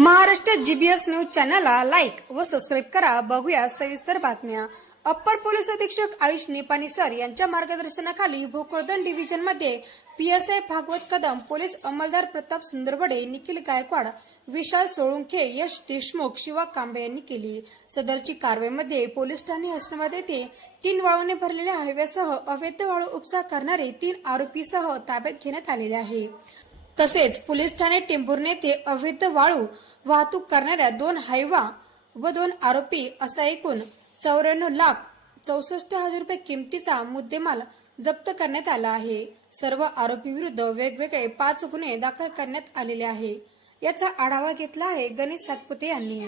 Maharashtra GBS news चॅनलला like व subscribe करा. बघूया सविस्तर बातम्या. अप्पर पोलीस अधीक्षक आयुष निपाणी सर यांच्या मार्गदर्शनाखाली भोकरदन डिव्हिजनमध्ये पीएसआय भागवत कदम पोलीस अंमलदार प्रताप सुंदरबडे निखिल गायकवाड विशाल सोळुंखे यश देशमुख शिवा कांबे यांनी केली. सदरची कारवाईमध्ये पोलीस ठाणे हसनमध्ये येथे तीन वाळूने भरलेल्या हायव्यासह अवैध वाळू उपसा करणारे तीन आरोपीसह ताब्यात घेण्यात आलेले आहे. तसेच पोलीस ठाणे टेंभुर्णी येथे अवैध वाळू वाहतूक करणाऱ्या दोन हायवा व दोन आरोपी असा एकूण चौऱ्याण्णव लाख चौसष्ट हजार रुपये किमतीचा मुद्देमाल जप्त करण्यात आला आहे. सर्व आरोपी विरुद्ध वेगवेगळे पाच गुन्हे दाखल करण्यात आलेले आहे. याचा आढावा घेतला आहे गणेश सातपुते यांनी.